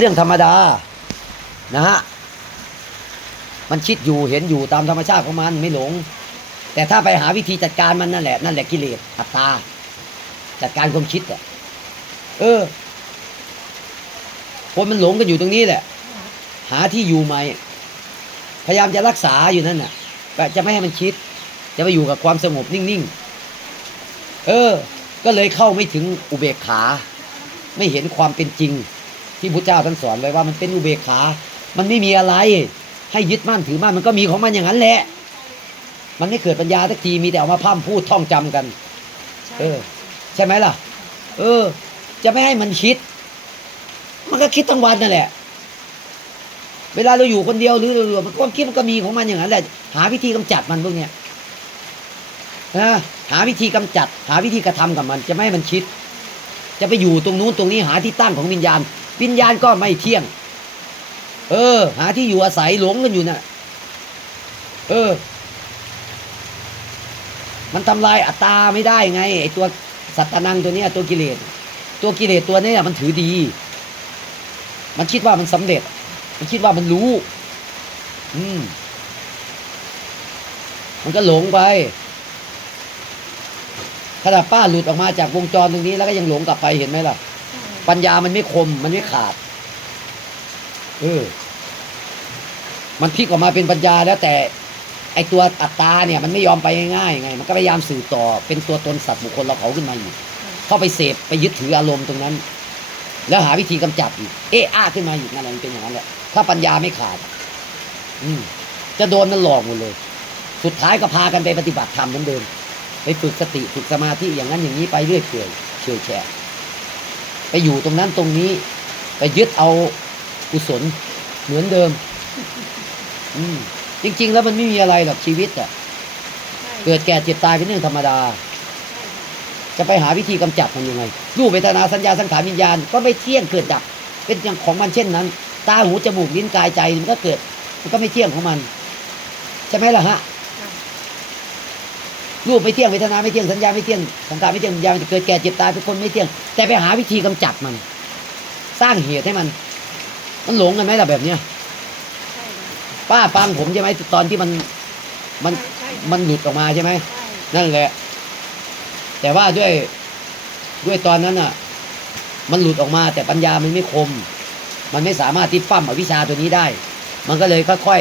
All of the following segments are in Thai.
เรื่องธรรมดานะฮะมันคิดอยู่เห็นอยู่ตามธรรมชาติของมันไม่หลง แต่ถ้าไปหาวิธีจัดการมันนั่นแหละนั่นแหละกิเลสอัตตา จัดการความคิดอะเออคนมันหลงกันอยู่ตรงนี้แหละ หาที่อยู่ใหม่พยายามจะรักษาอยู่นั่นน่ะก็จะไม่ให้มันคิด จะไปอยู่กับความสงบนิ่งๆเออ ก็เลยเข้าไม่ถึงอุเบกขา ไม่เห็นความเป็นจริง ที่พุทธเจ้าท่านสอนไว้ว่ามันเป็นอุเบกขา มันไม่มีอะไร ให้ยึดมั่นถือมั่นมันก็มีของมันอย่างนั้นแหละ มันไม่เกิดปัญญาสักทีมีแต่เอามาพร่ำพูดท่องจำกัน เออ ใช่ไหมล่ะ เออ จะไม่ให้มันคิด มันก็คิดทั้งวันนั่นแหละ เวลาเราอยู่คนเดียวหรือเราอยู่มันความคิดมันก็มีของมันอย่างนั้นแหละ หาวิธีกำจัดมันพวกเนี้ยนะหาวิธีกำจัด หาวิธีกระทำกับมัน จะไม่ให้มันคิด จะไปอยู่ตรงนู้นตรงนี้หาที่ตั้งของวิญญาณ วิญญาณก็ไม่เที่ยง เออ หาที่อยู่อาศัยหลงกันอยู่น่ะ เออ มันทำลายอัตตาไม่ได้ไงไอตัวสัตตนังตัวเนี้ยตัวกิเลสตัวกิเลสตัวเนี้ยมันถือดี มันคิดว่ามันสำเร็จ มันคิดว่ามันรู้ อืม มันก็หลงไปขนาดป้าหลุดออกมาจากวงจรตรงนี้แล้วก็ยังหลงกลับไปเห็นไหมล่ะ ปัญญามันไม่คมมันไม่ขาด เออ มันพลิกออกมาเป็นปัญญาแล้วแต่ ไอตัวอัตตาเนี่ย มันไม่ยอมไปง่ายๆไง มันก็พยายามสื่อต่อ เป็นตัวตนสัตว์บุคคลเราเขาขึ้นมาอยู่เข้าไปเสพไปยึดถืออารมณ์ตรงนั้น แล้วหาวิธีกำจัดอีกเอะอ้าขึ้นมาอีกนั่นแหละเป็นอย่างนั้นแหละถ้าปัญญาไม่ขาด อืมจะโดนมันหลอกหมดเลย สุดท้ายก็พากันไปปฏิบัติธรรมเหมือนเดิมไปฝึกสติฝึกสมาธิอย่างนั้นอย่างนี้ไปเรื่อยเปื่อยเฉยแฉะ ไปอยู่ตรงนั้นตรงนี้ ไปยึดเอากุศลเหมือนเดิม อืมจริง ๆ แล้วมันไม่มีอะไรหรอกชีวิตอะ เกิดแก่เจ็บตายเป็นเรื่องธรรมดา จะไปหาวิธีกำจัดมันยังไง รูปเวทนาสัญญาสังขารวิญญาณก็ไม่เที่ยงเกิดดับ เป็นอย่างของมันเช่นนั้น ตาหูจมูกลิ้นกายใจมันก็เกิด มันก็ไม่เที่ยงของมัน ใช่ไหมล่ะฮะ รูปไม่เที่ยงเวทนาไม่เที่ยงสัญญาไม่เที่ยงสังขารไม่เที่ยงวิญญาณมันจะเกิดแก่เจ็บตายเป็นคนไม่เที่ยง แต่ไปหาวิธีกำจัดมัน สร้างเหตุให้มัน มันหลงกันไหมล่ะแบบเนี้ยป้าฟังผมใช่ไหมตอนที่มันมันมันหลุดออกมาใช่ไหมนั่นแหละ แต่ว่าด้วยด้วยตอนนั้นอะ มันหลุดออกมา แต่ปัญญามันไม่คม มันไม่สามารถที่ปั้มอวิชชาตัวนี้ได้ มันก็เลยค่อย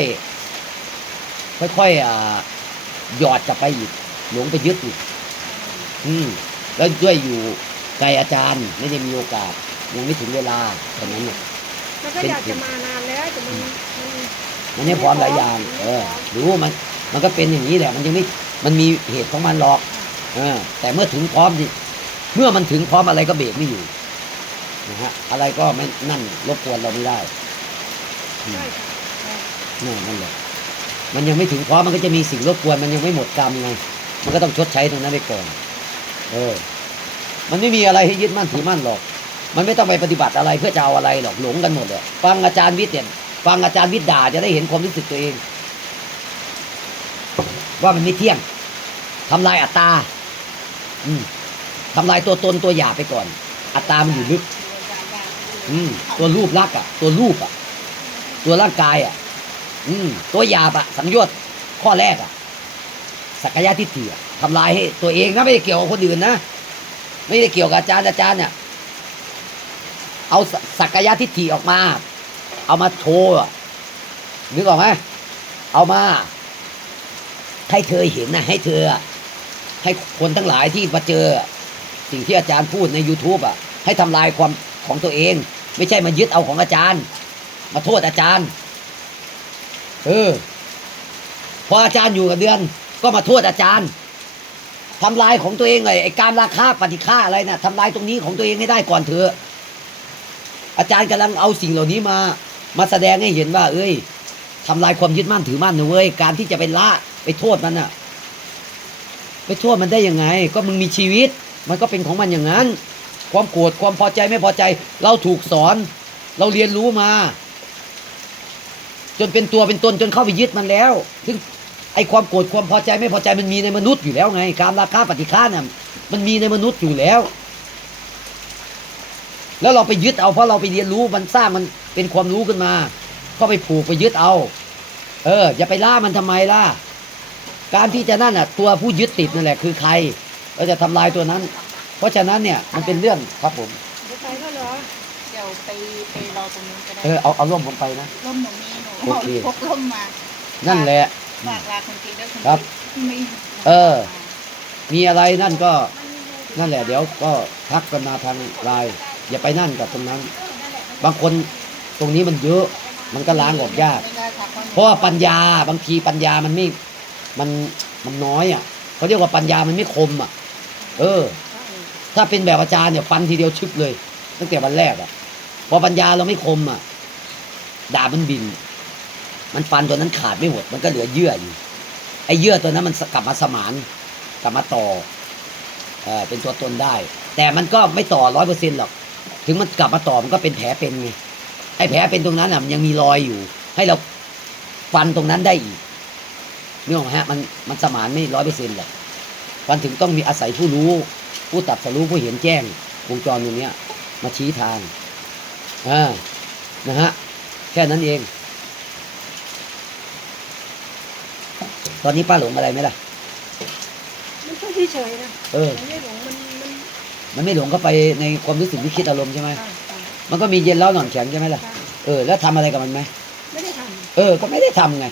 ๆค่อยๆอ่าหยอดกลับไปอีก หลงไปยึดอีกอืมแล้วด้วยอยู่ไกลอาจารย์ไม่ได้มีโอกาสยังไม่ถึงเวลาตอนนั้นเนี่ย แล้วก็อยากจะมานานแล้วแต่มันมันมันไม่พร้อมหลายอย่างเออรู้มัน มันก็เป็นอย่างนี้แหละ มันยังไม่มันมีเหตุของมันหรอกเออแต่เมื่อถึงพร้อมดิเมื่อมันถึงพร้อมอะไรก็เบรกไม่อยู่นะฮะอะไรก็ไม่นั่นรบกวนเราไม่ได้อืมใช่ค่ะใช่นั่นนั่นแหละมันยังไม่ถึงพร้อมมันก็จะมีสิ่งรบกวนมันยังไม่หมดกรรมไง มันก็ต้องชดใช้ตรงนั้นไปก่อน เออ มันไม่มีอะไรให้ยึดมั่นถือมั่นหรอก มันไม่ต้องไปปฏิบัติอะไรเพื่อจะเอาอะไรหรอกหลงกันหมดเลยฟังอาจารย์วิทย์เนี่ยฟังอาจารย์วิทย์ด่าจะได้เห็นความรู้สึกตัวเอง ว่ามันไม่เที่ยงทำลายอัตตา อืมทำลายตัวตนตัวหยาไปก่อน อัตตามันอยู่ลึก อืม ตัวรูปลักษณ์อะ ตัวรูปอะ ตัวร่างกายอะ อืม ตัวหยาบอะสังโยชน์ข้อแรกอะ สักกายทิฏฐิทำลายให้ตัวเองนะไม่ได้เกี่ยวกับคนอื่นนะ ไม่ได้เกี่ยวกับอาจารย์อาจารย์เนี่ยเอาสักกายทิฏฐิออกมา เอามาโชว์นึกออกไหมเอามา ให้เธอเห็นนะให้เธอ ให้คนทั้งหลายที่มาเจอ สิ่งที่อาจารย์พูดใน YouTube อะ ให้ทำลายความของตัวเอง ไม่ใช่มายึดเอาของอาจารย์ มาโทษอาจารย์ เออพออาจารย์อยู่กับเดือน ก็มาโทษอาจารย์ทำลายของตัวเองเลยไอ้การราคาปฏิฆาอะไรนะ่ะทำลายตรงนี้ของตัวเองให้ได้ก่อนเถอะอาจารย์กำลังเอาสิ่งเหล่านี้มา มาแสดงให้เห็นว่า เอ้ยทำลายความยึดมั่นถือมั่นนะเว้ยการที่จะไปละไปโทษมันน่ะ ไปโทษมันได้ยังไง ก็มึงมีชีวิต มันก็เป็นของมันอย่างนั้น ความโกรธความพอใจไม่พอใจ เราถูกสอน เราเรียนรู้มา จนเป็นตัวเป็นตนจนเข้าไปยึดมันแล้วซึ่ง ไอ้ความโกรธความพอใจไม่พอใจมันมีในมนุษย์อยู่แล้วไงการราคาปฏิฆาเนี่ยมันมีในมนุษย์อยู่แล้ว แล้วเราไปยึดเอาเพราะเราไปเรียนรู้มันสร้างมันเป็นความรู้ขึ้นมา ก็ไปผูกไปยึดเอา เออ อย่าไปล่ามันทำไมล่ะ การที่จะนั่นอะ ตัวผู้ยึดติดนั่นแหละคือใครเราจะทำลายตัวนั้น เพราะฉะนั้นเนี่ยมันเป็นเรื่องครับผมจะไปก็เหรอเดี๋ยวไปไปรอตรงนู้นก็ได้เออเอาเอาร่วมผมไปนะร่มหนูมีหนูโอเคพกร่มมา นั่นแหละ ฝากลาคุณกิ๊กด้วยคุณครับกิ๊กไม่เออ มีอะไรนั่นก็นั่นแหละ เดี๋ยวก็ทักกันมาทางไลน์อย่าไปนั่นกับตรงนั้น บางคนตรงนี้มันเยอะ มันก็ล้างออกยากไม่ได้ทักหนูเพราะว่าปัญญาบางทีปัญญามันไม่มันมันน้อยอะเขาเรียกว่าปัญญามันไม่คมอะ เออ ถ้าเป็นแบบอาจารย์เนี่ยฟันทีเดียวชึบเลย ตั้งแต่วันแรกอะ พอปัญญาเราไม่คมอะดาบมันบิน มันฟันตัวนั้นขาดไม่หมดมันก็เหลือเยื่ออยู่ไอ้เยื่อตัวนั้นมันกลับมาสมานกลับมาต่อเออเป็นตัวตนได้ แต่มันก็ไม่ต่อร้อยเปอร์เซ็นต์หรอก ถึงมันกลับมาต่อมันก็เป็นแผลเป็นไงไอ้แผลเป็นตรงนั้นอะมันยังมีรอยอยู่ ให้เราฟันตรงนั้นได้อีกนี่หรอฮะมันมันสมานไม่ร้อยเปอร์เซ็นต์หรอกมันถึงต้องมีอาศัยผู้รู้ ผู้ตัดสรู้ผู้เห็นแจ้งวงจรตรงเนี้ย มาชี้ทางอ่านะฮะแค่นั้นเอง ตอนนี้ป้าหลงอะไรไหมล่ะ มันก็เฉยๆนะเออ มันไม่หลงมันมันมันไม่หลงเข้าไปในความรู้สึกที่คิดอารมณ์ใช่ไหม อ่าอ่ามันก็มีเย็นแล้วหนอนแข็งใช่ไหมล่ะใช่เออ แล้วทำอะไรกับมันไหม ไม่ได้ทเออ ก็ไม่ได้ทำไง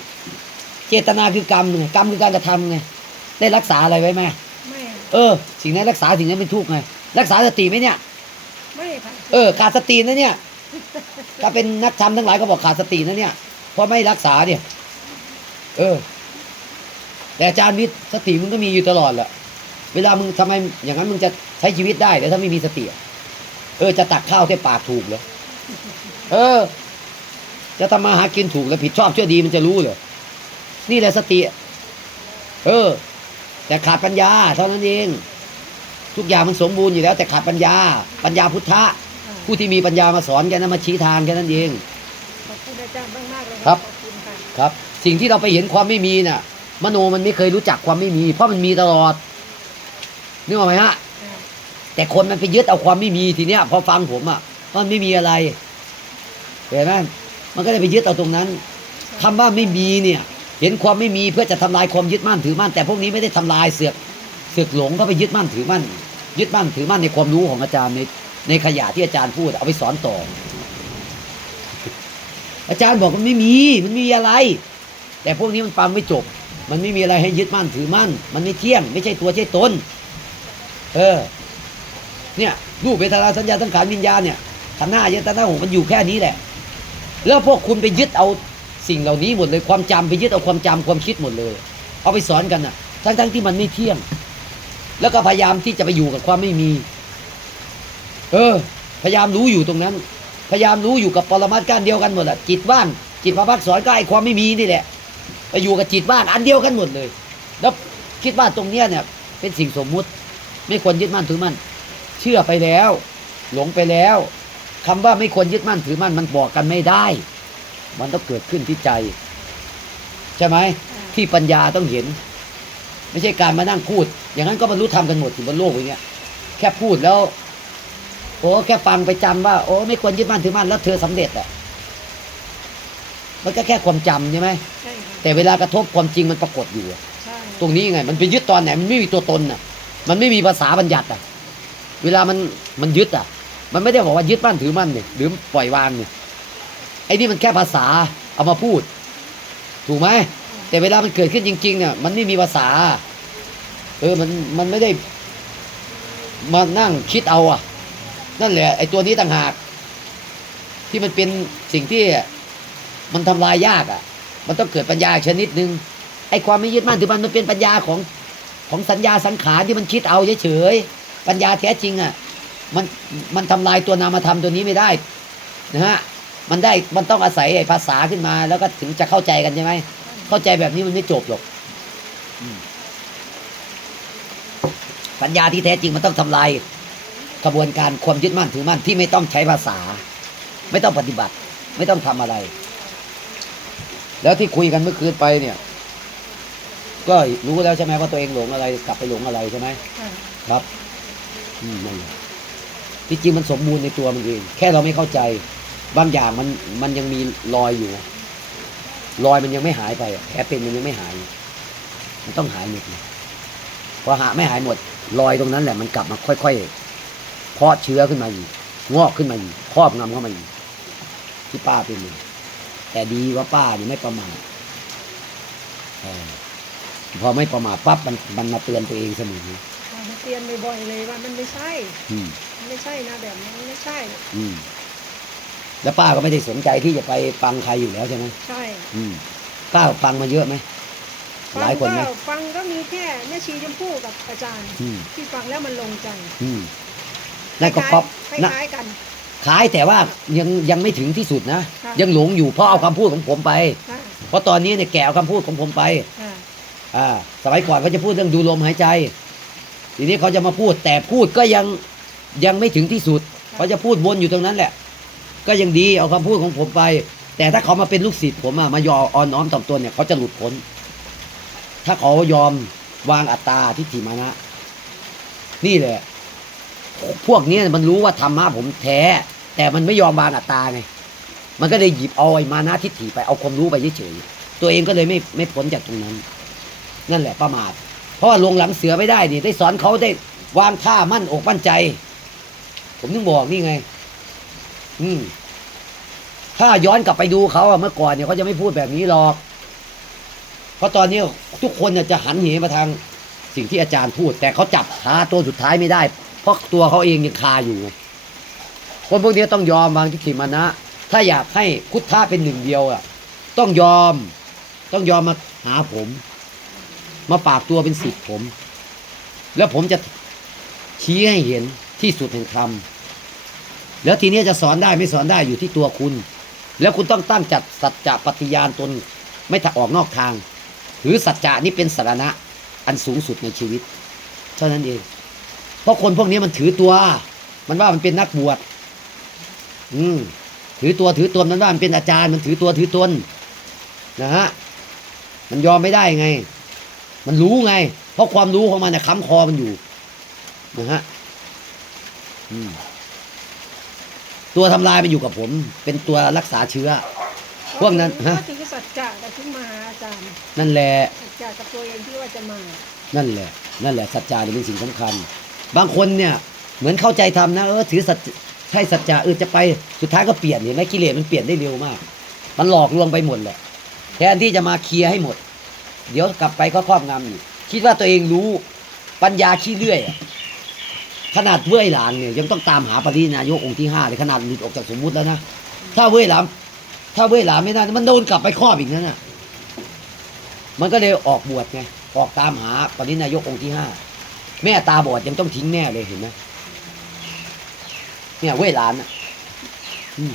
เจตนาคือกรรมไง กรรมคือการกระทำไง ได้รักษาอะไรไว้ไหมำไม่เออ สิ่งนั้นรักษาสิ่งนั้นเป็นทุกข์ไง รักษาสติไหมเนี่ย ไม่ค่ะเออ ขาดสตินะเนี่ย ถ้าเป็นนักธรรมทั้งหลายก็บอกขาดสตินะเนี่ย เพราะไม่รักษาเนี่ย เออ แต่อาจารย์มิตรสติมึงก็มีอยู่ตลอดแหละเวลามึงทำไมอย่างนั้นมึงจะใช้ชีวิตได้แต่ถ้าไม่มีสติอะเออจะตักข้าวเท่ปากถูกเหรอเออ จะทำมาหากินถูกแล้วผิดชอบชั่วดีมันจะรู้เหรอนี่แหละสติ เออ แต่ขาดปัญญาเท่านั้นเอง ทุกอย่างมันสมบูรณ์อยู่แล้ว แต่ขาดปัญญา ปัญญาพุทธะอ่าผู้ที่มีปัญญามาสอนแค่นั้นมาชี้ทางแค่นั้นเองขอบคุณอาจารย์มากๆเลยครับขอบคุณค่ะครับ สิ่งที่เราไปเห็นความไม่มีน่ะ มโนมันไม่เคยรู้จักความไม่มี เพราะมันมีตลอดนึกออกไหมฮะอ่าแต่คนมันไปยึดเอาความไม่มีทีเนี้ยพอฟังผมอะมันไม่มีอะไรเห็นไหมมันก็เลยไปยึดเอาตรงนั้นคำว่าไม่มีเนี่ย เห็นความไม่มีเพื่อจะทำลายความยึดมั่นถือมั่นแต่พวกนี้ไม่ได้ทำลายเสือกเสือกหลงก็ไปยึดมั่นถือมั่นยึดมั่นถือมั่นในความรู้ของอาจารย์ในในขยะที่อาจารย์พูดเอาไปสอนต่อ อาจารย์บอกมันไม่มีมันไม่มีอะไร แต่พวกนี้มันฟังไม่จบ มันไม่มีอะไรให้ยึดมั่นถือมั่น มันไม่เที่ยง ไม่ใช่ตัวใช่ตน เออ เนี่ยรูปเวทนาสัญญาสังขารวิญญาณเนี่ยขันห้าายตนะหกมันอยู่แค่นี้แหละ แล้วพวกคุณไปยึดเอาสิ่งเหล่านี้หมดเลยความจำไปยึดเอาความจำความคิดหมดเลย เอาไปสอนกันน่ะ ทั้งๆที่มันไม่เที่ยง แล้วก็พยายามที่จะไปอยู่กับความไม่มี เออ พยายามรู้อยู่ตรงนั้น พยายามรู้อยู่กับปรมัตถ์การเดียวกันหมดอะจิตว่างจิตพระพักสอนก็ไอความไม่มีนี่แหละ ไปอยู่กับจิตว่างอันเดียวกันหมดเลย แล้วคิดว่าตรงเนี้ยเนี่ย เป็นสิ่งสมมุติ ไม่ควรยึดมั่นถือมั่นเชื่อไปแล้ว หลงไปแล้วคำว่าไม่ควรยึดมั่นถือมั่นมันบอกกันไม่ได้ มันต้องเกิดขึ้นที่ใจ ใช่ไหมที่ปัญญาต้องเห็น ไม่ใช่การมานั่งพูด อย่างนั้นก็บรรลุธรรมกันหมดอยู่บนโลกอย่างเงี้ย แค่พูดแล้วโอ้แค่ฟังไปจำว่าโอ้ไม่ควรยึดมั่นถือมั่นแล้วเธอสำเร็จอะมันก็แค่ความจำใช่ไหมใช่ค่ะ แต่เวลากระทบความจริงมันปรากฏอยู่อะใช่ตรงนี้ไง มันไปยึดตอนไหนมันไม่มีตัวตนอะ มันไม่มีภาษาบัญญัติอะ เวลามันมันยึดอะ มันไม่ได้บอกว่ายึดมั่นถือมั่นเนี่ยหรือปล่อยวางเนี่ยไอ้นี่มันแค่ภาษาเอามาพูด ถูกไหมแต่เวลามันเกิดขึ้นจริงๆเนี่ยมันไม่มีภาษา เออมันมันไม่ได้มานั่งคิดเอาอะ นั่นแหละไอ้ตัวนี้ต่างหาก ที่มันเป็นสิ่งที่มันทำลายยากอะ มันต้องเกิดปัญญาชนิดหนึ่งไอ้ความไม่ยึดมั่นถือมันมันเป็นปัญญาของของสัญญาสังขารที่มันคิดเอาเฉยๆปัญญาแท้จริงอะมันมันทำลายตัวนามธรรมตัวนี้ไม่ได้นะฮะมันได้มันต้องอาศัยภาษาขึ้นมา แล้วก็ถึงจะเข้าใจกันใช่ไหมเข้าใจแบบนี้มันไม่จบหรอกปัญญาที่แท้จริงมันต้องทำลายกระบวนการความยึดมั่นถือมั่นที่ไม่ต้องใช้ภาษา ไม่ต้องปฏิบัติ ไม่ต้องทำอะไร แล้วที่คุยกันเมื่อคืนไปเนี่ย ก็รู้แล้วใช่ไหมว่าตัวเองหลงอะไรกลับไปหลงอะไรใช่ไหมค่ะครับอืมนั่นแหละที่จริงมันสมบูรณ์ในตัวมันเอง แค่เราไม่เข้าใจ บางอย่างมันมันยังมีรอยอยู่รอยมันยังไม่หายไปอะแผลเป็นมันยังไม่หาย มันต้องหายหมดเลยพอหาไม่หายหมด รอยตรงนั้นแหละมันกลับมาค่อยๆเพาะเชื้อขึ้นมาอีกงอกขึ้นมาอีกครอบงำเข้ามาอีกที่ป้าเป็นอยู่ แต่ดีว่าป้าเนี่ยไม่ประมาทเออพอไม่ประมาทปั๊บมันมันมาเตือนตัวเองเสมออ่ามาเตือนบ่อยๆเลยว่ามันไม่ใช่อืมมันไม่ใช่นะแบบนี้มันไม่ใช่อืมแล้วป้าก็ไม่ได้สนใจที่จะไปฟังใครอยู่แล้วใช่ไหมใช่อืมป้าฟังมาเยอะไหมหลายคนไหมฟังก็ฟังก็มีแค่แม่ชีชมพู่กับอาจารย์อืมที่ฟังแล้วมันลงใจอืมนั่นก็ป๊อปคล้ายนะๆ คล้ายๆกันขายแต่ว่ายังยังไม่ถึงที่สุดนะ ค่ะ ยังหลงอยู่เพราะเอาคำพูดของผมไป ค่ะเพราะตอนนี้เนี่ยแกเอาคำพูดของผมไป ค่ะอ่าสมัยก่อนเขาจะพูดเรื่องดูลมหายใจ ทีนี้เขาจะมาพูดแต่พูดก็ยังยังไม่ถึงที่สุด เขาจะพูดวนอยู่ตรงนั้นแหละ ก็ยังดีเอาคำพูดของผมไป แต่ถ้าเขามาเป็นลูกศิษย์ผมอะมายออ่อนน้อมถ่อมตนเนี่ยเขาจะหลุดพ้น ถ้าเขายอมวางอัตตาทิฏฐิมานะ นี่แหละ พวกนี้มันรู้ว่าธรรมะผมแท้ แต่มันไม่ยอมวางอัตตาไงมันก็เลยหยิบเอาไอ้มานะทิฏฐิไปเอาความรู้ไปเฉยๆตัวเองก็เลยไม่ไม่พ้นจากตรงนั้น นั่นแหละประมาทเพราะว่าลงหลังเสือไม่ได้นี่ได้สอนเขาได้วางท่ามั่นอกมั่นใจ ผมถึงบอกนี่ไง อืมถ้าย้อนกลับไปดูเขาเมื่อก่อนเนี่ยเขาจะไม่พูดแบบนี้หรอก เพราะตอนนี้ทุกคนเนี่ยจะหันเหมาทางสิ่งที่อาจารย์พูด แต่เขาจับขาตัวสุดท้ายไม่ได้ เพราะตัวเขาเองยังคาอยู่ คนพวกนี้ต้องยอมวางทิฏฐิมานะ ถ้าอยากให้พุทธะเป็นหนึ่งเดียวอะ ต้องยอม ต้องยอมมาหาผม มาปากตัวเป็นสิทธิ์ผม แล้วผมจะชี้ให้เห็นที่สุดแห่งธรรมแล้วทีนี้จะสอนได้ไม่สอนได้อยู่ที่ตัวคุณ แล้วคุณต้องตั้งจัดสัจจะปฏิญาณตนไม่ถ้าออกนอกทาง หรือสัจจะนี่เป็นสารณะอันสูงสุดในชีวิต เท่านั้นเอง เพราะคนพวกนี้มันถือตัว มันว่ามันเป็นนักบวช อืมถือตัวถือตนมันว่ามันเป็นอาจารย์มันถือตัวถือตนนะฮะมันยอมไม่ได้ไง มันรู้ไง เพราะความรู้ของมันเนี่ยค้ำคอมันอยู่นะฮะอืมตัวทำลายมันอยู่กับผม เป็นตัวรักษาเชื้อ พวกนั้นฮะก็ถือสัจจะแต่ถึงมาหาอาจารย์นั่นแหละสัจจะกับตัวเองที่ว่าจะมานั่นแหละ นั่นแหละสัจจะเนี่ยเป็นสิ่งสำคัญ บางคนเนี่ย เหมือนเข้าใจทำนะเออถือสัจ ใช่สัจจะเออจะไปสุดท้ายก็เปลี่ยนเห็นไหมกิเลสมันเปลี่ยนได้เร็วมาก มันหลอกลวงไปหมดแหละแทนที่จะมาเคลียร์ให้หมด เดี๋ยวกลับไปก็ครอบงำอีกคิดว่าตัวเองรู้ปัญญาขี้เลื่อยขนาดเว้ยหลานเนี่ยยังต้องตามหาปรินายกองค์ที่ห้าเลยขนาดหลุดออกจากสมมุติแล้วนะถ้าเว้ยหลานถ้าเว้ยหลานไม่ได้มันโดนกลับไปครอบอีกนั่นน่ะมันก็เลยออกบวชไงออกตามหาปรินายกองค์ที่ห้าแม่ตาบอดยังต้องทิ้งแม่เลยเห็นไหม เนี่ยเว้ยหลานอะอืม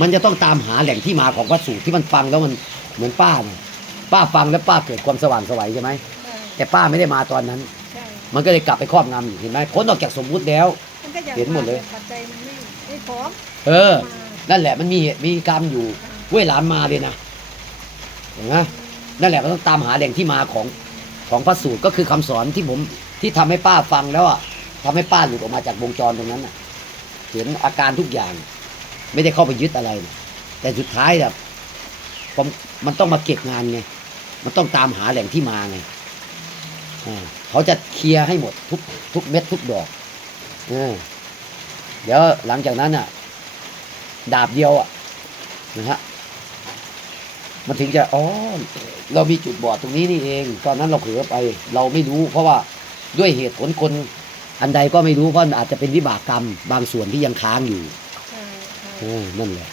มันจะต้องตามหาแหล่งที่มาของพระสูตรที่มันฟังแล้วมันเหมือนป้าเนี่ยป้าฟังแล้วป้าเกิดความสว่างไสวัยใช่ไหมใช่แต่ป้าไม่ได้มาตอนนั้นใช่มันก็เลยกลับไปครอบงำอยู่เห็นไหมพ้นออกจากสมมุติแล้วมันก็อยากเห็นหมดเลยาแต่ปัจจัยมันไม่ไม่พร้อมเออมานั่นแหละมันมีเหตุมีกรรมอยู่เว้ยหลานมาเลยนะเห็นไหมนั่นแหละมันต้องตามหาแหล่งที่มาของของพระสูตรก็คือคำสอนที่ผมที่ทำให้ป้าฟังแล้วอะทำให้ป้าหลุดออกมาจากวงจรตรงนั้นอะ เห็นอาการทุกอย่าง ไม่ได้เข้าไปยึดอะไร แต่สุดท้ายแบบผมมันต้องมาเก็บงานไงมันต้องตามหาแหล่งที่มาไงเขาจะเคลียร์ให้หมดทุกทุกเม็ดทุกดอกเออเดี๋ยวหลังจากนั้นอะ ดาบเดียวอะนะฮะมันถึงจะอ๋อเรามีจุดบอดตรงนี้นี่เอง ตอนนั้นเราเผลอไป เราไม่รู้ เพราะว่าด้วยเหตุผลคน อันใดก็ไม่รู้เพราะมันอาจจะเป็นวิบากกรรม บางส่วนที่ยังค้างอยู่ใช่ใช่เออนั่นแหละ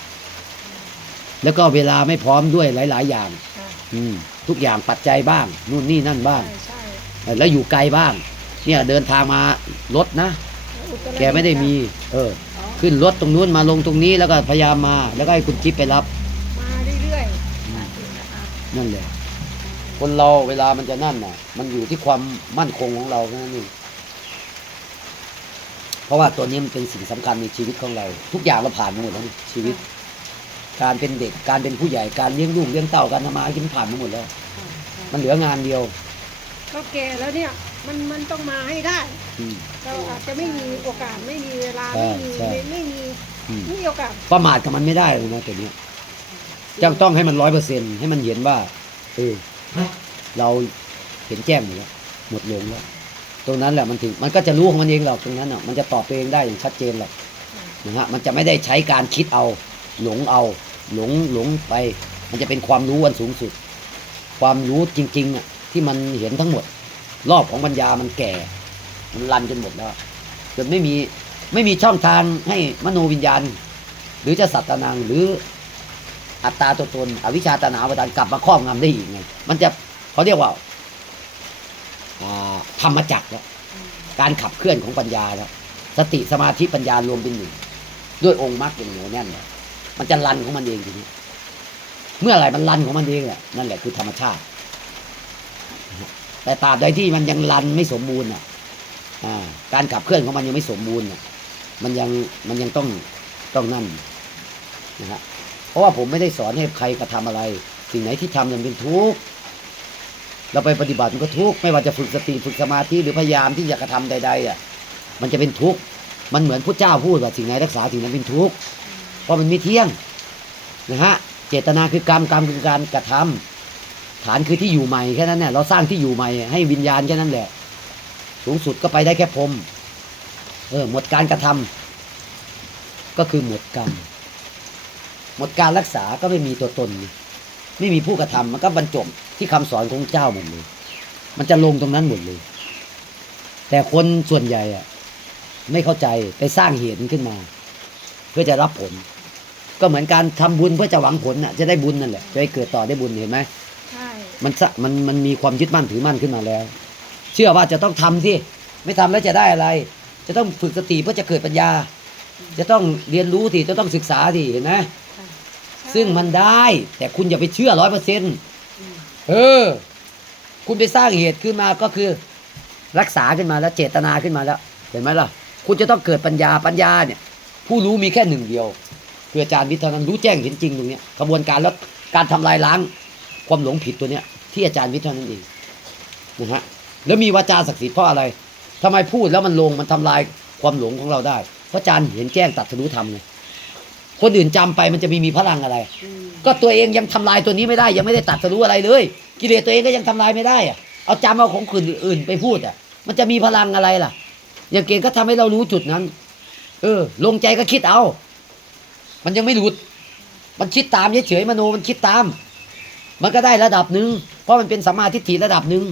แล้วก็เวลาไม่พร้อมด้วยหลาย ๆ อย่างใช่อืม ทุกอย่างปัจจัยบ้าง นู่นนี่นั่นบ้าง ใช่ใช่เออแล้วอยู่ไกลบ้าง เนี่ยเดินทางมารถนะอุตรดิตถ์แกไม่ได้มี เออขึ้นรถตรงนู้นมาลงตรงนี้แล้วก็พยายามมา แล้วก็ให้คุณจิ๊บไปรับ มาเรื่อยนั่นแหละคนเราเวลามันจะนั่นน่ะ มันอยู่ที่ความมั่นคงของเราแค่นั้นเอง เพราะว่าตัวนี้มันเป็นสิ่งสำคัญในชีวิตของเรา ทุกอย่างเราผ่านมาหมดแล้วนี่ชีวิต การเป็นเด็กการเป็นผู้ใหญ่การเลี้ยงลูกเลี้ยงเต้าการทำมาหากินผ่านมาหมดแล้ว มันเหลืองานเดียวๆก็แก่แล้วเนี่ยมันมันต้องมาให้ได้อืมเราอาจจะไม่มีโอกาสไม่มีเวลาใช่ไม่มีใช่ไม่ไม่มีอืมไม่มีโอกาสประมาทกับมันไม่ได้เลยนะตัวเนี้ยจะต้องให้มันร้อยเปอร์เซ็นให้มันเห็นว่าเออเราเห็นแจ้งหมดแล้วหมดลงแล้ว ตรงนั้นแหละมันถึงมันก็จะรู้ของมันเองหรอกตรงนั้นอะมันจะตอบตัวเองได้อย่างชัดเจนหรอกนะฮะมันจะไม่ได้ใช้การคิดเอา หลงเอา หลงหลงไป มันจะเป็นความรู้อันสูงสุด ความรู้จริงๆอะที่มันเห็นทั้งหมด รอบของปัญญามันแก่ มันรันจนหมดแล้วจนไม่มีไม่มีช่องทางให้มโนวิญญาณ หรือจะสัตตนังหรืออัตตาตัวตน อวิชชาตนาประทานกลับมาครอบงำได้อีกไงมันจะเขาเรียกว่า ธรรมจักรแล้วการขับเคลื่อนของปัญญาแล้วสติสมาธิปัญญารวมเป็นหนึ่งด้วยองค์มรรคอย่างเหนียวแน่นเนี่ยมันจะรันของมันเองทีนี้ เมื่อไหร่มันรันของมันเองแหละนั่นแหละคือธรรมชาติ แต่ตราบใดที่มันยังรันไม่สมบูรณ์อะอ่าการขับเคลื่อนของมันยังไม่สมบูรณ์อะมันยังมันยังต้องต้องนั่นนะฮะเพราะว่าผมไม่ได้สอนให้ใครกระทำอะไร สิ่งไหนที่ทำมันเป็นทุกข์ เราไปปฏิบัติมันก็ทุกข์ไม่ว่าจะฝึกสติฝึกสมาธิหรือพยายามที่จะกระทำใด ๆอะมันจะเป็นทุกข์มันเหมือนพระเจ้าพูดว่าสิ่งไหนรักษาสิ่งนั้นเป็นทุกข์เพราะมันไม่เที่ยงนะฮะเจตนาคือกรรมกรรมคือการกระทำฐานคือที่อยู่ใหม่แค่นั้นเนี่ยเราสร้างที่อยู่ใหม่ให้วิญญาณแค่นั้นแหละ สูงสุดก็ไปได้แค่พรมเออหมดการกระทำก็คือหมดกรรมหมดการรักษาก็ไม่มีตัวตน ไม่มีผู้กระทำมันก็บรรจบที่คำสอนของเจ้าหมดเลย มันจะลงตรงนั้นหมดเลย แต่คนส่วนใหญ่อะไม่เข้าใจไปสร้างเหตุขึ้นมา เพื่อจะรับผล ก็เหมือนการทำบุญเพื่อจะหวังผลน่ะจะได้บุญนั่นแหละจะได้เกิดต่อได้บุญเห็นไหมใช่มันสะมันมันมีความยึดมั่นถือมั่นขึ้นมาแล้ว เชื่อว่าจะต้องทำที่ไม่ทำแล้วจะได้อะไร จะต้องฝึกสติเพื่อจะเกิดปัญญา จะต้องเรียนรู้ที่จะต้องศึกษาที่เห็นไหมใช่ ซึ่งมันได้ แต่คุณอย่าไปเชื่อร้อยเปอร์เซ็นต์เออ คุณไปสร้างเหตุขึ้นมาก็คือรักษาขึ้นมาแล้วเจตนาขึ้นมาแล้ว เห็นไหมล่ะ คุณจะต้องเกิดปัญญาปัญญาเนี่ย ผู้รู้มีแค่หนึ่งเดียวคืออาจารย์วิทย์เท่านั้นรู้แจ้งเห็นจริงตรงเนี้ยกระบวนการแล้วการทำลายล้างความหลงผิดตัวเนี้ย ที่อาจารย์วิทย์เท่านั้นเองนะฮะแล้วมีวาจาศักดิ์สิทธิ์เพราะอะไรทำไมพูดแล้วมันลงมันทำลายความหลงของเราได้ เพราะอาจารย์เห็นแจ้งตัดสรู้ธรรมไง คนอื่นจำไปมันจะมีมีพลังอะไร ก็ตัวเองยังทำลายตัวนี้ไม่ได้ ยังไม่ได้ตัดสรู้อะไรเลย กิเลสตัวเองก็ยังทำลายไม่ได้อะเอาจำเอาของคนอื่นไปพูดอะ มันจะมีพลังอะไรล่ะ อย่างเก่งก็ทำให้เรารู้จุดนั้น เออ ลงใจก็คิดเอา มันยังไม่หลุด มันคิดตามเฉยๆมโนมันคิดตาม มันก็ได้ระดับหนึ่งเพราะมันเป็นสัมมาทิฏฐิระดับหนึ่ง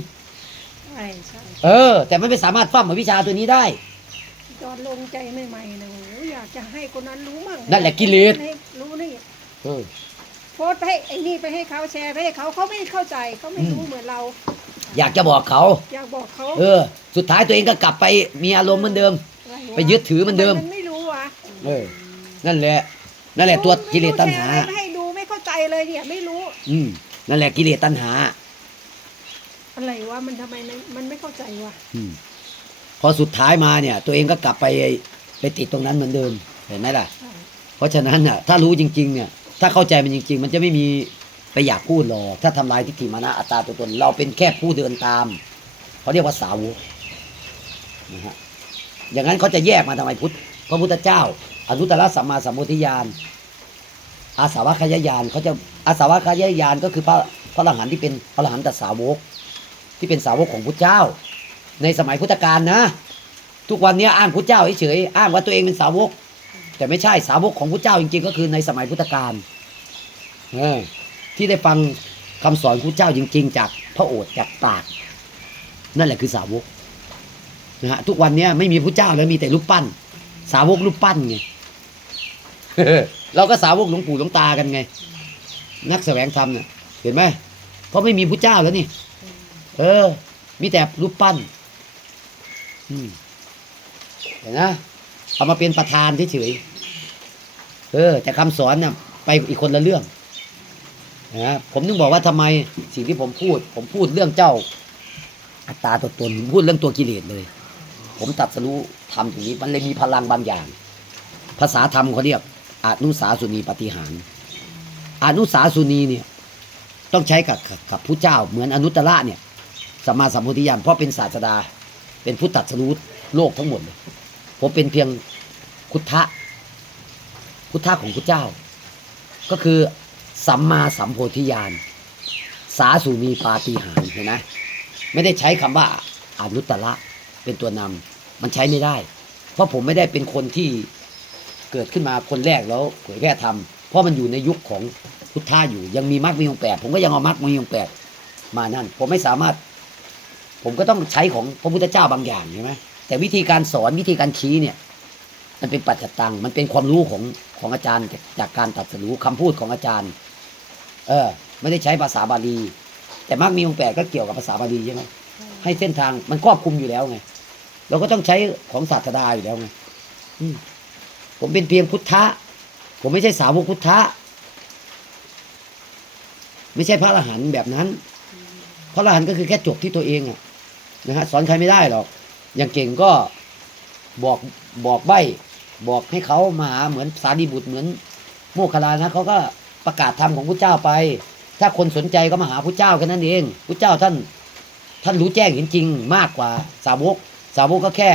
ใช่ใช่เออ แต่มันไม่สามารถฟั่มอวิชชาตัวนี้ได้ตอนลงใจใหม่ๆนะโอ้อยาก จะให้คนนั้นรู้มั่งนั่นแหละกิเลสให้รู้นี่เออ โพสต์ไปให้ไอ้นี่ไปให้เขาแชร์ไปให้เขาเขาไม่เข้าใจเขาไม่รู้เหมือนเรา อยากจะบอกเขา อยากบอกเขาเออ สุดท้ายตัวเองก็กลับไปมีอารมณ์เหมือนเดิม อะไรวะไปยึดถือเหมือนเดิม ทำไมันไม่รู้วะเออ นั่นแหละ นั่นแหละตัวกิเลสตัณหา ไม่รู้แชร์อะไรไม่ให้ดูไม่เข้าใจเลยเนี่ยไม่รู้อืม นั่นแหละกิเลสตัณหา อะไรวะมันทำไมมันมันไม่เข้าใจวะอืมพอสุดท้ายมาเนี่ย ตัวเองก็กลับไป ไปติดตรงนั้นเหมือนเดิมเห็นไหมล่ะ เพราะฉะนั้นน่ะถ้ารู้จริงๆเนี่ยถ้าเข้าใจมันจริง ๆ มันจะไม่มีไปอยากพูดหรอกถ้าทำลายทิฏฐิมานะอัตตาตัวตน เราเป็นแค่ผู้เดินตามเขาเรียกว่าสาวกนะฮะอย่างนั้นเขาจะแยกมาทำไมพุทธพระพุทธเจ้า อนุตตรสัมมาสัมโพธิญาณอาสาวะขยายานเขาจะอาสาวะขยายานก็คือพระพระอรหันต์ที่เป็นพระอรหันตสาวก ที่เป็นสาวกของพุทธเจ้า ในสมัยพุทธกาลนะ ทุกวันนี้อ้างพุทธเจ้าเฉยๆอ้างว่าตัวเองเป็นสาวก แต่ไม่ใช่สาวกของพุทธเจ้าจริง ๆ ก็คือในสมัยพุทธกาลที่ได้ฟังคำสอนพุทธเจ้าจริง ๆ จากพระโอษฐ์จากปาก นั่นแหละคือสาวกนะฮะทุกวันนี้ไม่มีพุทธเจ้าแล้วมีแต่รูปปั้น สาวกรูปปั้นไงเราก็สาวกหลวงปู่หลวงตากันไง นักแสวงธรรมเนี่ยเห็นไหมเพราะไม่มีพุทธเจ้าแล้วนี่ เออ มีแต่รูปปั้น อืม นนะเอามาเป็นประธานเฉยๆเออ แต่คำสอนเนี่ยไปอีกคนละเรื่องนะผมถึงบอกว่าทำไมสิ่งที่ผมพูด ผมพูดเรื่องเจ้า อัตตาตัวตนพูดเรื่องตัวกิเลสเลย ผมตัดสรู้ทำตรงนี้มันเลยมีพลังบางอย่าง ภาษาธรรมเขาเรียกอนุสาสุนีปฏิหารอนุสาสุนีเนี่ยต้องใช้กับกับกบผู้เจ้าเหมือนอนุตตระเนี่ยสัมมาสัมพุทธิญาณเพราะเป็นศาสดา เป็นผู้ตัดสรู้โลกทั้งหมดเลย ผมเป็นเพียงพุทธะพุทธะของพระเจ้า ก็คือสัมมาสัมโพธิญาณสาสูมีปาฏิหาริย์เห็นไหมไม่ได้ใช้คำว่าอนุตตระเป็นตัวนำมันใช้ไม่ได้ เพราะผมไม่ได้เป็นคนที่เกิดขึ้นมาคนแรกแล้วเผยแพร่ธรรมเพราะมันอยู่ในยุคของพุทธะอยู่ ยังมีมรรคมีองแปดผมก็ยังเอามรรคมีองแปดมานั่น ผมไม่สามารถ ผมก็ต้องใช้ของพระพุทธเจ้าบางอย่างใช่ไหม แต่วิธีการสอนวิธีการชี้เนี่ย มันเป็นปัจจตัง มันเป็นความรู้ของของอาจารย์จากการตัดรู้คำพูดของอาจารย์ เออ ไม่ได้ใช้ภาษาบาลี แต่มรรคมีองค์แปดก็เกี่ยวกับภาษาบาลีใช่ไหมให้เส้นทางมันครอบคลุมอยู่แล้วไงเราก็ต้องใช้ของศาสดาอยู่แล้วไงผมเป็นเพียงพุทธะ ผมไม่ใช่สาวกพุทธะ ไม่ใช่พระอรหันต์แบบนั้น พระอรหันต์ก็คือแค่จบที่ตัวเองอะนะฮะสอนใครไม่ได้หรอก อย่างเก่งก็บอกบอกใบบอกให้เขามาหาเหมือนสารีบุตรเหมือนโมคคลานะเขาก็ประกาศธรรมของพระเจ้าไป ถ้าคนสนใจก็มาหาพระเจ้าแค่นั้นเองพระเจ้าท่านท่านรู้แจ้งเห็นจริงมากกว่าสาวก สาวกก็แค่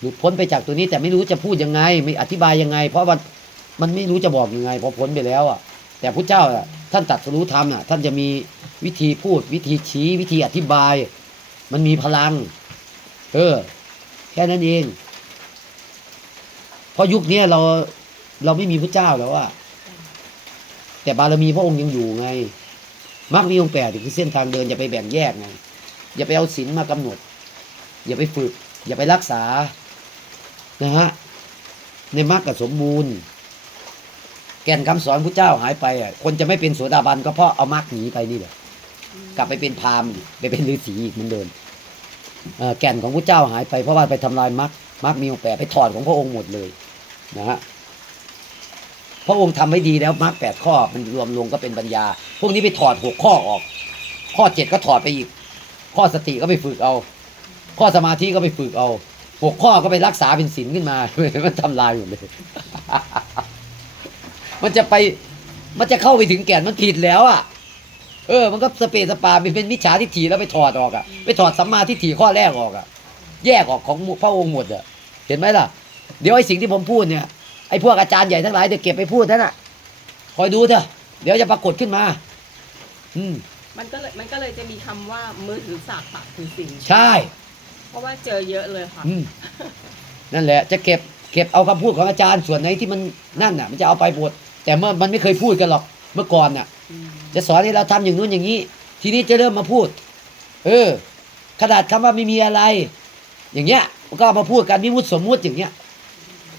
หลุดพ้นไปจากตัวนี้ แต่ไม่รู้จะพูดยังไง ไม่อธิบายยังไง เพราะมันมันไม่รู้จะบอกยังไง พอพ้นไปแล้วอะ แต่พระเจ้าอะท่านตัดรู้ธรรมอะท่านจะมีวิธีพูดวิธีชี้วิธีอธิบาย มันมีพลัง เออ แค่นั้นเอง เพราะยุคนี้เราเราไม่มีพระเจ้าแล้วอะแต่บารมีพระองค์ยังอยู่ไงมรรคมีองค์แปดคือเส้นทางเดินอย่าไปแบ่งแยกไงอย่าไปเอาศีลมากำหนด อย่าไปฝึก อย่าไปรักษานะฮะในมรรคกับสมบูรณ์ แก่นคำสอนพระเจ้าหายไปอะคนจะไม่เป็นโสดาบันก็เพราะเอามรรคหนีไปนี่แหละกลับไปเป็นพราหมณ์อีกไปเป็นฤาษีอีกเหมือนเดิมเอ่อ แก่นของพระเจ้าหายไปเพราะว่าไปทำลายมรรคมรรคมีองค์แปดไปถอดของพระองค์หมดเลยนะฮะพระองค์ทำไว้ดีแล้วมรรคแปดข้อมันรวมลงก็เป็นปัญญา พวกนี้ไปถอดหกข้อออก ข้อเจ็ดก็ถอดไปอีก ข้อสติก็ไปฝึกเอา ข้อสมาธิก็ไปฝึกเอาหกข้อก็ไปรักษาเป็นศีลขึ้นมา มันทำลายหมดเลย มันจะไป มันจะเข้าไปถึงแก่นมันผิดแล้วอะ เออ มันก็สเปซสปาเป็นเป็นมิจฉาทิฏฐิแล้วไปถอดออกอะไปถอดสัมมาทิฏฐิข้อแรกออกอะแยกออกของพระองค์หมดอะเห็นไหมล่ะ เดี๋ยวไอ้สิ่งที่ผมพูดเนี่ยไอ้พวกอาจารย์ใหญ่ทั้งหลายเดี๋ยวเก็บไปพูดนั่นน่ะ คอยดูเถอะเดี๋ยวจะปรากฏขึ้นมา อืมมันก็เลยมันก็เลยจะมีคำว่ามือถือสากปากถือสินใช่ เพราะว่าเจอเยอะเลยค่ะอืมนั่นแหละ จะเก็บเก็บเอาคำพูดของอาจารย์ส่วนไหนที่มันนั่นน่ะ มันจะเอาไปหมดแต่เมื่อมันไม่เคยพูดกันหรอกเมื่อก่อนน่ะ จะสอนให้เราทำอย่างนู้นอย่างนี้ ทีนี้จะเริ่มมาพูด เออขนาดคำว่าไม่มีอะไร อย่างเงี้ยก็มาพูดกันวิมุติสมมุติอย่างเงี้ย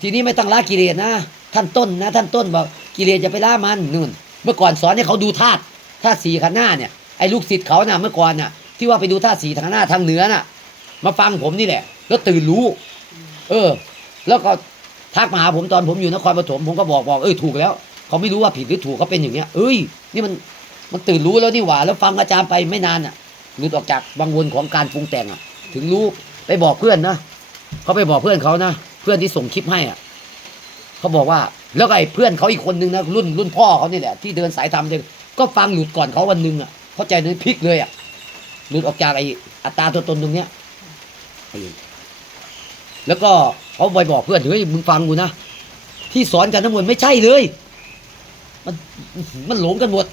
ทีนี้ไม่ต้องละกิเลสนะท่านต้นนะ ท่านต้นบอกกิเลสจะไปละมันนู่น เมื่อก่อนสอนให้เขาดูธาตุธาตุสีขันหน้าเนี่ยไอ้ลูกศิษย์เขาน่ะเมื่อก่อนน่ะ ที่ว่าไปดูธาตุสีทางหน้าทางเหนือน่ะ มาฟังผมนี่แหละ แล้วตื่นรู้ เออ แล้วก็ทักมาหาผมตอนผมอยู่นครปฐมผมก็บอกบอกเออถูกแล้ว เขาไม่รู้ว่าผิดหรือถูกเขาเป็นอย่างเงี้ย เอ้ย นี่มัน มันตื่นรู้แล้วนี่หว่า แล้วฟังอาจารย์ไปไม่นานอะหลุดออกจากวังวนของการปรุงแต่งอะ ถึงรู้ไปบอกเพื่อนนะเขาไปบอกเพื่อนเขานะเพื่อนที่ส่งคลิปให้อะเขาบอกว่าแล้วไอ้เพื่อนเขาอีกคนนึงนะรุ่นรุ่นพ่อเขานี่แหละที่เดินสายธรรมเนี่ยก็ฟังหลุดก่อนเขาวันนึงอะเข้าใจเลยพลิกเลยอะหลุดออกจากไอ้อัตราตัวตนตรงเนี้ยแล้วก็เขาไปบอกเพื่อนเฮ้ยมึงฟังกูนะที่สอนกันทั้งหมดไม่ใช่เลย มันมันหลงกันหมด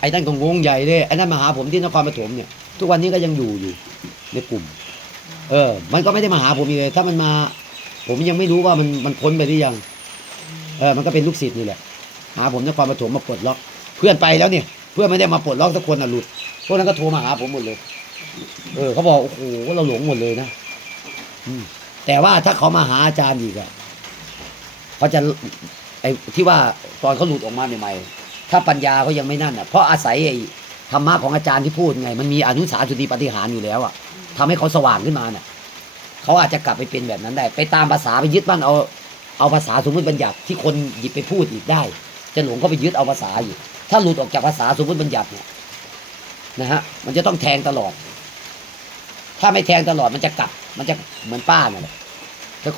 ไอ้นั่นก็งงใหญ่เลยไอ้นั่นมาหาผมที่นครปฐมเนี่ย ทุกวันนี้ก็ยังอยู่อยู่ในกลุ่ม เออ มันก็ไม่ได้มาหาผมอีกเลย ถ้ามันมา ผมยังไม่รู้ว่ามันมันพ้นไปหรือยัง เออ มันก็เป็นลูกศิษย์นี่แหละ หาผมนครปฐมมาปลดล็อก เพื่อนไปแล้วเนี่ย เพื่อนไม่ได้มาปลดล็อกสักคนอะหลุด พวกนั้นก็โทรมาหาผมหมดเลย เออเขาบอกโอ้โหเราหลงหมดเลยนะอืมแต่ว่าถ้าเขามาหาอาจารย์อีกอะเขาจะไอ้ที่ว่าตอนเขาหลุดออกมาใหม่ๆ ถ้าปัญญาเขายังไม่นั่นอะเพราะอาศัยไอ้ธรรมะของอาจารย์ที่พูดไง มันมีอนุสาสุติปฏิหารอยู่แล้วอะทำให้เขาสว่างขึ้นมาเนี่ยเขาอาจจะกลับไปเป็นแบบนั้นได้ ไปตามภาษาไปยึดบ้านเอาเอาภาษาสมมติบัญญัติที่คนหยิบไปพูดอีกได้ จะหลงเข้าไปยึดเอาภาษาอยู่ ถ้าหลุดออกจากภาษาสมมติบัญญัติเนี่ยนะฮะมันจะต้องแทงตลอด ถ้าไม่แทงตลอดมันจะกลับ มันจะเหมือนป้าเนั่นแหละ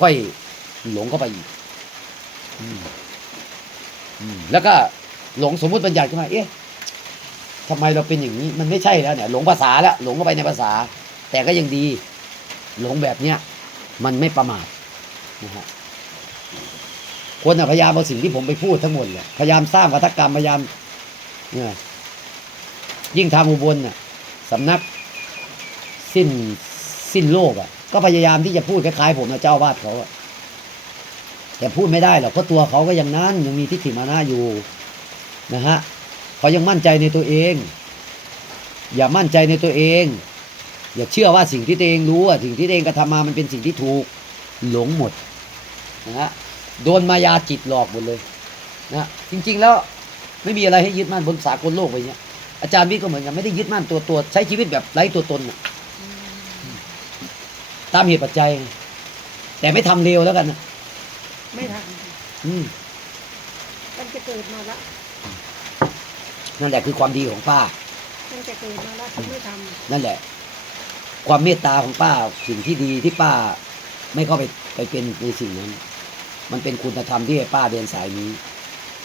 ค่อยๆหลงเข้าไปอีกอืมแล้วก็ หลงสมมติบัญญัติขึ้นมาเอ๊ะทำไมเราเป็นอย่างนี้มันไม่ใช่แล้วเนี่ย หลงภาษาแล้วหลงเข้าไปในภาษา แต่ก็ยังดี หลงแบบเนี้ยมันไม่ประมาทนะฮะคนอะพยายามเอาสิ่งที่ผมไปพูดทั้งหมดเลยพยายามสร้างวัฒกรรมพยายามเนี่ยยิ่งทำอุบลน่ะสำนักสิ้นสิ้นโลกอะ ก็พยายามที่จะพูดคล้ายๆผมนะเจ้าวาดเขาแต่พูดไม่ได้หรอกเพราะตัวเขาก็ยังนั้นยังมีทิฏฐิมานะอยู่ นะฮะเขายังมั่นใจในตัวเอง อย่ามั่นใจในตัวเอง อย่าเชื่อว่าสิ่งที่ตัวเองรู้อะสิ่งที่ตัวเองกระทำมามันเป็นสิ่งที่ถูกหลงหมดนะฮะโดนมายาจิตหลอกหมดเลยนะจริง ๆ แล้วไม่มีอะไรให้ยึดมั่นบนสากลโลกไปเนี้ยอาจารย์วิทย์ก็เหมือนกันไม่ได้ยึดมั่นตัวตัวใช้ชีวิตแบบไร้ตัวตนน่ะตามเหตุปัจจัย แต่ไม่ทำเร็วแล้วกันนะไม่ทอืมำตั้งแต่เกิดมาละ นั่นแหละคือความดีของป้าตั้งแต่เกิดมาละฉันไม่ทนั่นแหละ ความเมตตาของป้าสิ่งที่ดีที่ป้า ไม่เข้าไปไปเป็นในสิ่งนั้น มันเป็นคุณธรรมที่ให้ป้าเดินสายนี้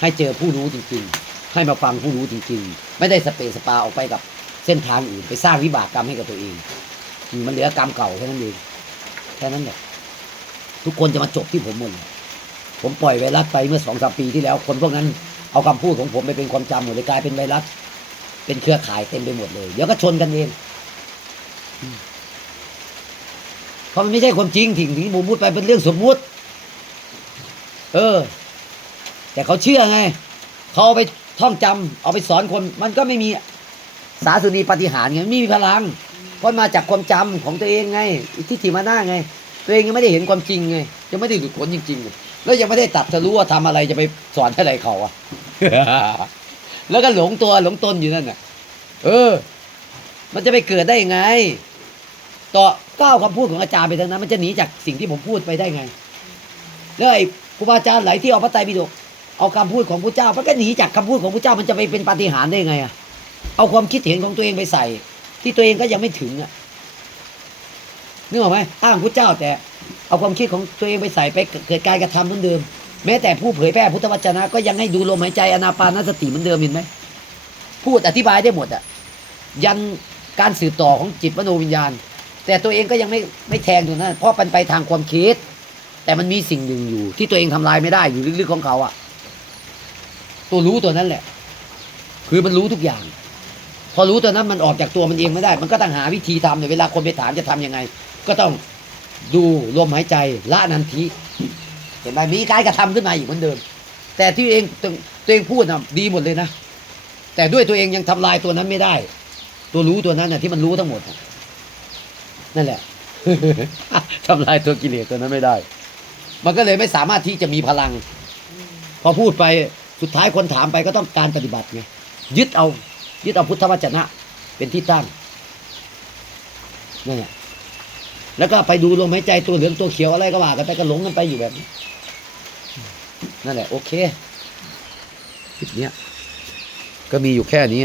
ให้เจอผู้รู้จริง ๆ ให้มาฟังผู้รู้จริง ๆ ไม่ได้สเปซสปาออกไปกับเส้นทางอื่นไปสร้างวิบากกรรมให้กับตัวเองอืมมันเหลือกรรมเก่าแค่นั้นเองแค่นั้นแหละทุกคนจะมาจบที่ผมหมดเลยผมปล่อยไวรัสไปเมื่อสองสามปีที่แล้ว คนพวกนั้น เอาคำพูดของผมไปเป็นความจำหมดเลยกลายเป็นไวรัส เป็นเครือข่ายเต็มไปหมดเลย เดี๋ยวก็ชนกันเอง เพราะมันไม่ใช่ความจริงสิ่งที่ผมพูดไปเป็นเรื่องสมมุติ เออ แต่เขาเชื่อไง เขาเอาไปท่องจำเอาไปสอนคน มันก็ไม่มีสาสุนีปฏิหารไงไม่มีพลัง เพราะมาจากความจำของตัวเองไง อิทธิจิมาน้าไง ตัวเองยังไม่ได้เห็นความจริงไง ยังไม่ได้หลุดพ้นจริงๆไง แล้วยังไม่ได้ตัดจะรู้ว่าทำอะไรจะไปสอนอะไรเขาอะแล้วก็หลงตัวหลงตนอยู่นั่นน่ะ เออ มันจะไปเกิดได้ยังไง ต่อก้าวคำพูดของอาจารย์ไปทั้งนั้น มันจะหนีจากสิ่งที่ผมพูดไปได้ไงแล้วไอ้ครูบาอาจารย์หลายที่เอาพระไตรปิฎกเอาคำพูดของพระเจ้ามันก็หนีจากคำพูดของพระเจ้ามันจะไปเป็นปาฏิหาริย์ได้ไงอะเอาความคิดเห็นของตัวเองไปใส่ ที่ตัวเองก็ยังไม่ถึงอะนึกออกไหมอ้างพระเจ้าแต่ เอาความคิดของตัวเองไปใส่ไปเกิดการกระทำเหมือนเดิม แม้แต่ผู้เผยแพร่พุทธวจนะก็ยังให้ดูลมหายใจอนาปานสติเหมือนเดิมเห็นไหมพูดอธิบายได้หมดอะยันการสืบต่อของจิตมโนวิญญาณ แต่ตัวเองก็ยังไม่ไม่แทงตรงนั้นเพราะมันไปทางความคิด แต่มันมีสิ่งหนึ่งอยู่ ที่ตัวเองทำลายไม่ได้อยู่ลึกๆของเขาอะ ตัวรู้ตัวนั้นแหละ คือมันรู้ทุกอย่าง พอรู้ตัวนั้นมันออกจากตัวมันเองไม่ได้ มันก็ต้องหาวิธีทำเนี่ยเวลาคนไปถามจะทำยังไง ก็ต้อง ดูลมหายใจละนันทีเห็นไหมมีการกระทำขึ้นมาอีกเหมือนเดิม แต่ที่ตัวเองตัวตัวเองพูดนะดีหมดเลยนะ แต่ด้วยตัวเองยังทำลายตัวนั้นไม่ได้ ตัวรู้ตัวนั้นน่ะที่มันรู้ทั้งหมด นั่นแหละทำลายตัวกิเลสตัวนั้นไม่ได้ มันก็เลยไม่สามารถที่จะมีพลัง พอพูดไปสุดท้ายคนถามไปก็ต้องการปฏิบัติไงยึดเอายึดเอาพุทธวจนะ เป็นที่ตั้งนั่นแหละ แล้วก็ไปดูลมหายใจตัวเหลืองตัวเขียวอะไรก็ว่ากันไปก็หลงกันไปอยู่แบบนี้นั่นแหละ โอเคคลิปเนี้ยก็มีอยู่แค่นี้